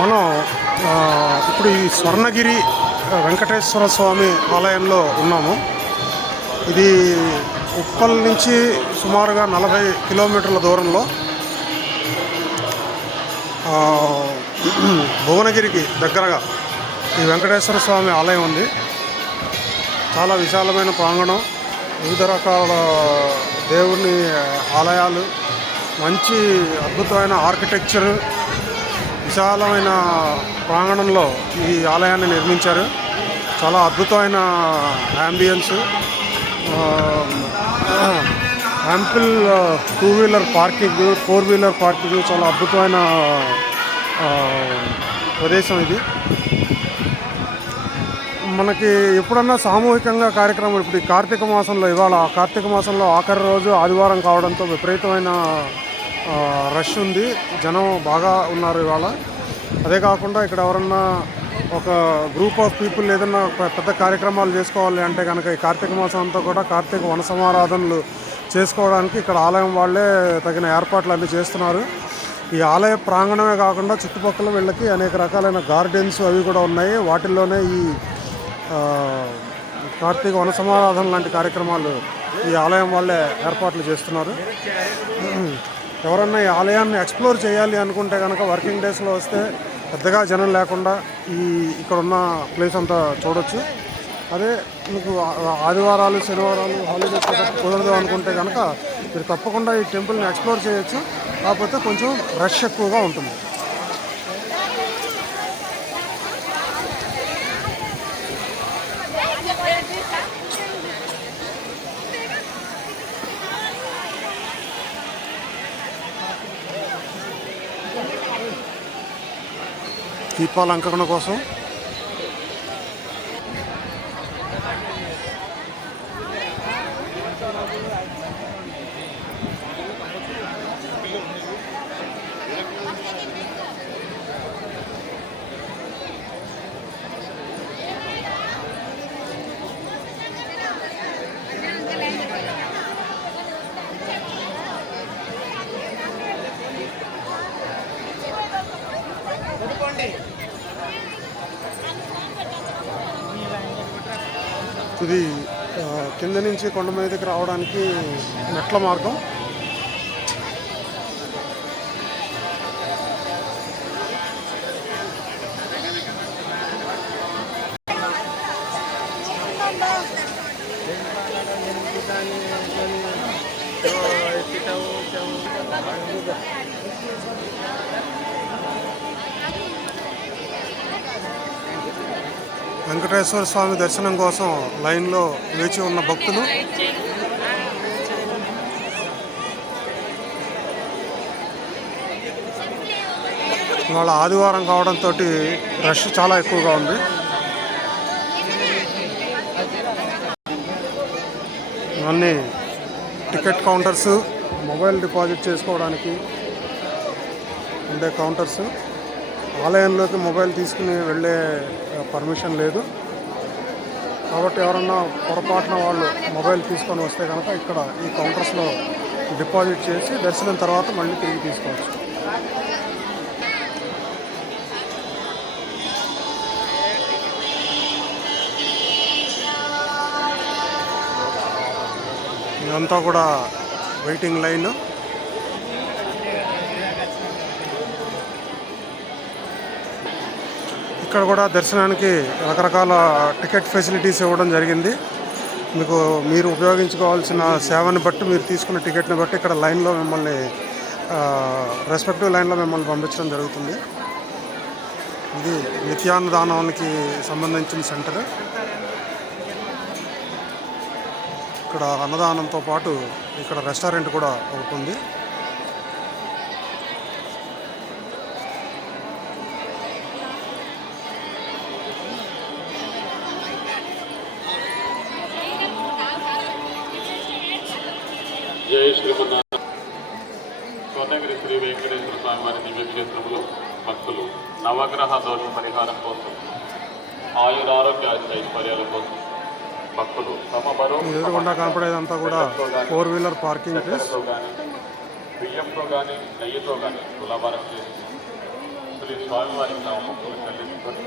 మనం ఇప్పుడు ఈ స్వర్ణగిరి వెంకటేశ్వర స్వామి ఆలయంలో ఉన్నాము. ఇది ఉప్పల్ నుంచి సుమారుగా 40 కిలోమీటర్ల దూరంలో భువనగిరికి దగ్గరగా ఈ వెంకటేశ్వర స్వామి ఆలయం ఉంది. చాలా విశాలమైన ప్రాంగణం, వివిధ రకాల దేవుని ఆలయాలు, మంచి అద్భుతమైన ఆర్కిటెక్చర్, విశాలమైన ప్రాంగణంలో ఈ ఆలయాన్ని నిర్మించారు. చాలా అద్భుతమైన ambience, ample 2 wheeler parking, 4 wheeler parking, చాలా అద్భుతమైన ప్రదేశం ఇది. మనకి ఎప్పుడన్నా సామూహికంగా కార్యక్రమం, ఇప్పుడు ఈ కార్తీక మాసంలో, ఇవాళ కార్తీక మాసంలో ఆఖరి రోజు ఆదివారం కావడంతో విపరీతమైన రష్ ఉంది, జనం బాగా ఉన్నారు ఇవాళ. అదే కాకుండా ఇక్కడ ఎవరన్నా ఒక గ్రూప్ ఆఫ్ పీపుల్ ఏదన్నా పెద్ద కార్యక్రమాలు చేసుకోవాలి అంటే కనుక ఈ కార్తీక మాసం అంతా కూడా కార్తీక వన సమారాధనలు చేసుకోవడానికి ఇక్కడ ఆలయం వాళ్ళే తగిన ఏర్పాట్లు అన్నీ చేస్తున్నారు. ఈ ఆలయ ప్రాంగణమే కాకుండా చుట్టుపక్కల వీళ్ళకి అనేక రకాలైన గార్డెన్స్ అవి కూడా ఉన్నాయి. వాటిల్లోనే ఈ కార్తీక వన సమారాధన లాంటి కార్యక్రమాలు ఈ ఆలయం వాళ్ళే ఏర్పాట్లు చేస్తున్నారు. ఎవరన్నా ఈ ఆలయాన్ని ఎక్స్ప్లోర్ చేయాలి అనుకుంటే కనుక వర్కింగ్ డేస్లో వస్తే పెద్దగా జనం లేకుండా ఇక్కడున్న ప్లేస్ అంతా చూడొచ్చు. అదే మీకు ఆదివారాలు, శనివారాలు హాలిడేస్ కుదరదు అనుకుంటే కనుక మీరు తప్పకుండా ఈ టెంపుల్ని ఎక్స్ప్లోర్ చేయొచ్చు. కాకపోతే కొంచెం రష్ ఎక్కువగా ఉంటుంది. దీపాలంకరణ కోసం ఇది కింద నుంచి కొండ మీదకి రావడానికి మెట్ల మార్గం. వెంకటేశ్వర స్వామి దర్శనం కోసం లైన్లో వేచి ఉన్న భక్తులు ఇవాళ ఆదివారం కావడంతో రష్ చాలా ఎక్కువగా ఉంది. ఇవన్నీ టికెట్ కౌంటర్స్, మొబైల్ డిపాజిట్ చేసుకోవడానికి ఉండే కౌంటర్స్. ఆలయంలోకి మొబైల్ తీసుకుని వెళ్ళే పర్మిషన్ లేదు కాబట్టి ఎవరన్నా పొరపాటున వాళ్ళు మొబైల్ తీసుకొని వస్తే కనుక ఇక్కడ ఈ కౌంటర్స్లో డిపాజిట్ చేసి దర్శనం తర్వాత మళ్ళీ తిరిగి తీసుకోవచ్చు. ఇదంతా కూడా వెయిటింగ్ లైన్. ఇక్కడ కూడా దర్శనానికి రకరకాల టికెట్ ఫెసిలిటీస్ ఇవ్వడం జరిగింది. మీరు ఉపయోగించుకోవాల్సిన సేవని బట్టి, మీరు తీసుకున్న టికెట్ని బట్టి ఇక్కడ లైన్లో మిమ్మల్ని రెస్పెక్టివ్ లైన్లో మిమ్మల్ని పంపించడం జరుగుతుంది. ఇది నిత్యాన్నదానానికి సంబంధించిన సెంటర్. ఇక్కడ అన్నదానంతో పాటు ఇక్కడ రెస్టారెంట్ కూడా ఒకటి ఉంది. జై శ్రీమన్నారాయణ. స్వర్ణగిరి శ్రీ వెంకటేశ్వర స్వామి వారి దివ్యక్షేత్రంలో భక్తులు నవగ్రహ దోష పరిహారం కోసం, ఆయురారోగ్య ఐశ్వర్యాల కోసం భక్తులు తమ ఎదురుగుండా కనపడేదంతా కూడా 4 వీలర్ పార్కింగ్ ప్లేస్. బియ్యంతో కానీ నెయ్యితో కానీ తులాభారం చేసి శ్రీ స్వామివారికి తమ మొక్కులు చెల్లించుకొని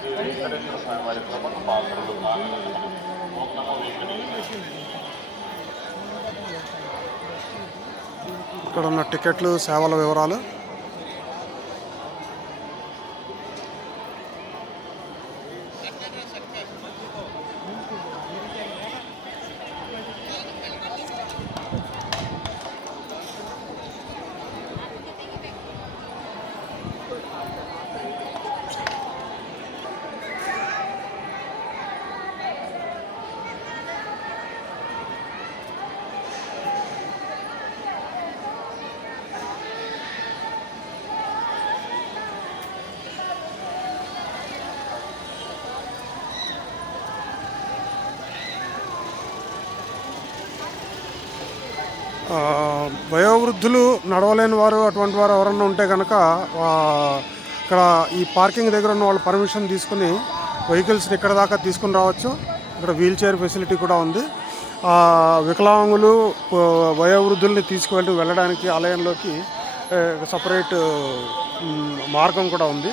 శ్రీ వెంకటేశ్వర స్వామివారి ప్రముఖ పాత్రలు కాగలరు. ఓం నమో వెంకటేశ్వర. ఇక్కడ ఉన్న టికెట్లు, సేవల వివరాలు. వయోవృద్ధులు, నడవలేని వారు, అటువంటి వారు ఎవరన్నా ఉంటే కనుక ఇక్కడ ఈ పార్కింగ్ దగ్గర ఉన్న వాళ్ళు పర్మిషన్ తీసుకుని వెహికల్స్ని ఇక్కడ దాకా తీసుకుని రావచ్చు. ఇక్కడ వీల్ చైర్ ఫెసిలిటీ కూడా ఉంది. వికలాంగులు, వయోవృద్ధుల్ని వెళ్ళడానికి ఆలయంలోకి సపరేట్ మార్గం కూడా ఉంది.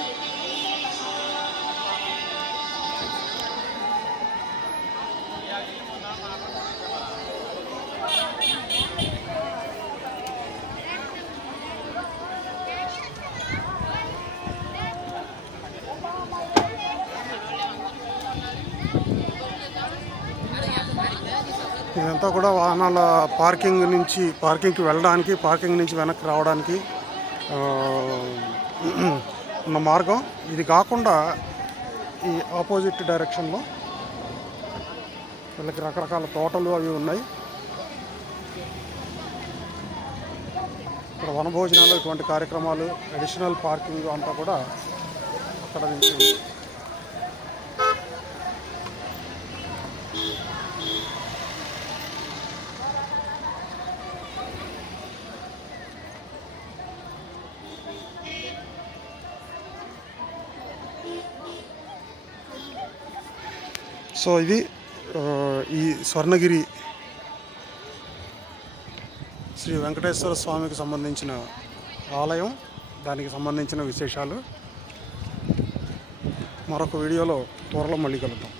ఇదంతా కూడా వాహనాల పార్కింగ్కి వెళ్ళడానికి, పార్కింగ్ నుంచి వెనక్కి రావడానికి ఉన్న మార్గం. ఇది కాకుండా ఈ ఆపోజిట్ డైరెక్షన్లో వీళ్ళకి రకరకాల తోటలు అవి ఉన్నాయి. ఇక్కడ వనభోజనాలు, ఇటువంటి కార్యక్రమాలు, అడిషనల్ పార్కింగ్ అంతా కూడా అక్కడ నుంచి ఉంది. సో ఇది ఈ స్వర్ణగిరి శ్రీ వెంకటేశ్వర స్వామికి సంబంధించిన ఆలయం, దానికి సంబంధించిన విశేషాలు. మరొక వీడియోలో త్వరలో మళ్ళీ కలుద్దాం.